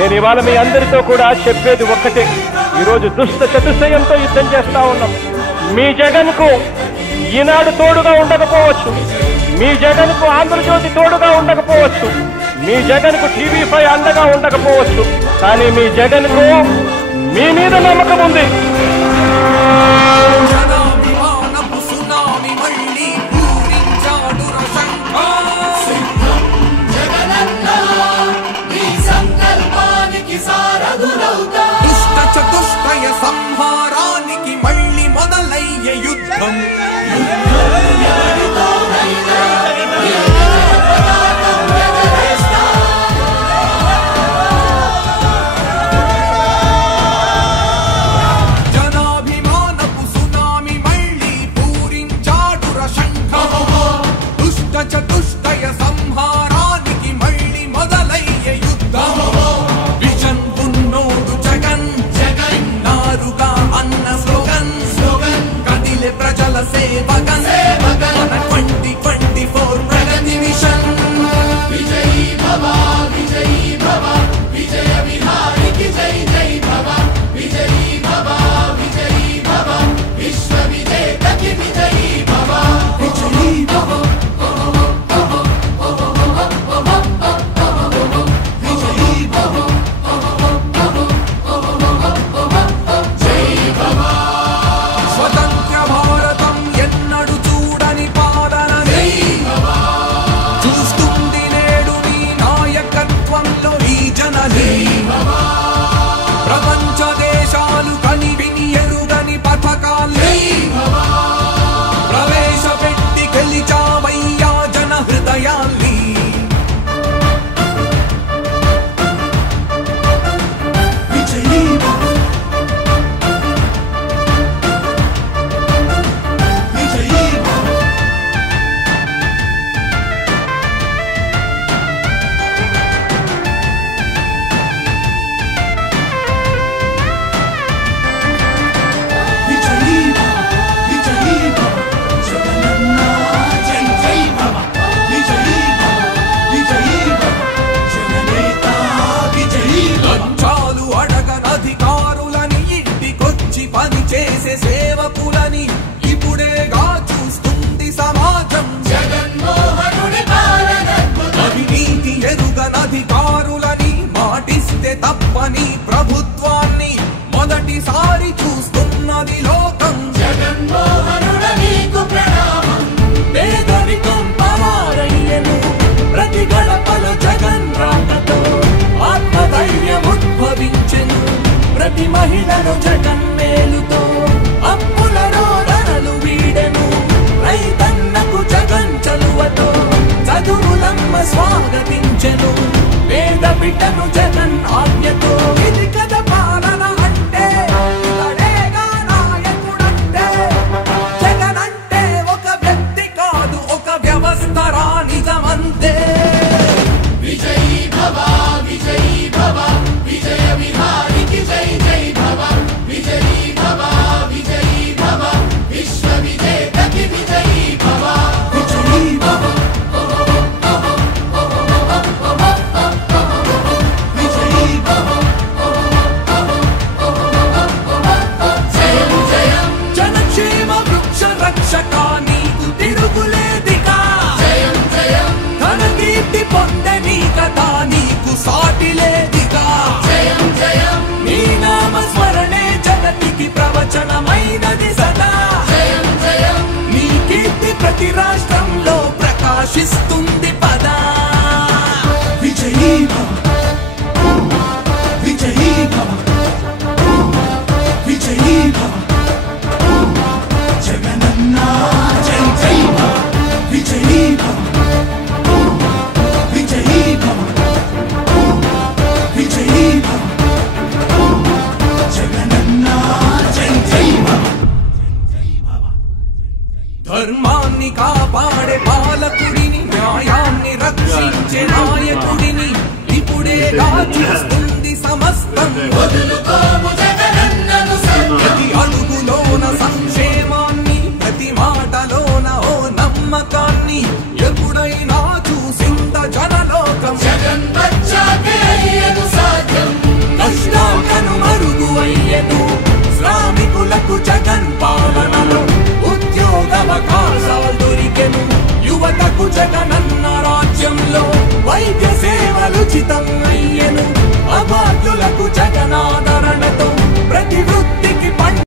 నేను ఇవాళ మీ అందరితో కూడా చెప్పేది ఒక్కటే. ఈరోజు దుష్ట చతుష్టయంతో యుద్ధం చేస్తా ఉన్నాం. మీ జగన్కు ఈనాడు తోడుగా ఉండకపోవచ్చు, మీ జగన్కు ఆంధ్రజ్యోతి తోడుగా ఉండకపోవచ్చు, మీ జగన్కు TV5 అండగా ఉండకపోవచ్చు, కానీ మీ జగన్కు మీ మీద నమ్మకం ఉంది. సంహారానికి మళ్ళీ మొదలయ్యే యుద్ధం. జనాభిమానపు సునామి మళ్ళీ పూరించాడు రశంఖం. దుష్ట చతుష్టయ సంహారానికి మళ్ళీ మొదలయ్యే యుద్ధం. విజన్ ఉన్నోడు జగన్, నారుగా అన్న స్లోగన్, కదిలే ప్రజల సేవగన్, మన 2024 ప్రగతి మిషన్. విజయీ భవ విజయీ భవ విజయ విహారికి జై జై భవ. విజయీ భవ విజయీ భవ విశ్వ విజేతకి విజయీ భవ. విజయీ భవ విజయీ భవ జై భవ. స్వతంత్ర భారతం ఎన్నడు చూడని పాలన జై భవ. చూస్తుంది నేడు నీ నాయకత్వంలో ఈ జననీ భవ. ప్రపంచ దేశాలు కని విని ఎరుగని పథకాలే భవ. ప్రవేశపెట్టి గెలిచావయ్యా జన హృదయాల్ని. విజయీ భవ విజయీ భవ. విజయీ భవ విజయీ భవ జగనన్న జై జై భవ. విజయీ భవ విజయీ భవ జగనేత విజయీ భవ. లంచాలు అడగనధికారులని, ఇంటికొచ్చి పని చేసే సేవకులని ఇప్పుడేగా చూస్తుంది సమాజం. జగన్మోహనుడి పాలన అవినీతి ఎరుగనధికారులని, మాటిస్తే తప్పని ప్రభుత్వాన్ని మొదటిసారి చూస్తున్నది లోకం. జగన్మోహనుడ నీకు ప్రణామం. పేదరికం పరారయ్యను ప్రతి గడపలో జగన్ రాకతో. ఆత్మధైర్యం ఉద్భవించెను ప్రతి మహిళను జగన్ మేలుతో. అప్పుల రోదనలు వీడెను రైతన్నకు జగన్ చలువతో. చదువులమ్మ స్వాగతించెను పేద బిడ్డను జగన్ ఆజ్ఞతో. ఇది కథ పాలన అంటే, ఇతడేగా నాయకుడంటే. జగన్ అంటే ఒక వ్యక్తి కాదు, ఒక వ్యవస్థ రా నిజమంతే. విజయీ భవ విజయీ భవ విజయ విహారికి జై జై భవ. విజయీ భవ విజయీ భవ విశ్వ విజేతకి విజయీ భవ. విజయీ భవ విజయీ భవ జయం జయం. జనక్షేమ వృక్ష రక్షక నీకు తిరుగులేదిగా. జయం జయం. ఘన కీర్తి పొందే నీ కథ నీకు సాటి లేదిగా. జయం జయం. నీ నామ స్మరణే జగతికి ప్రవచనమైనది సదా. జయం జయం. నీ కీర్తి ప్రతి రాష్ట్రంలో ప్రకాశిస్తుంది పదా. విజయీ భవ విజయీ భవ విజయీ భవ జగనన్న జై జై భవ. విజయీ భవ విజయీ భవ విజయీ భవ జగనన్న జై జై భవ. ధర్మాన్ని కాపాడే పాలకుడిని, న్యాయాన్ని రక్షించే నాయకుడిని ఇప్పుడే చూస్తుంది సమస్తం. వదులుకోము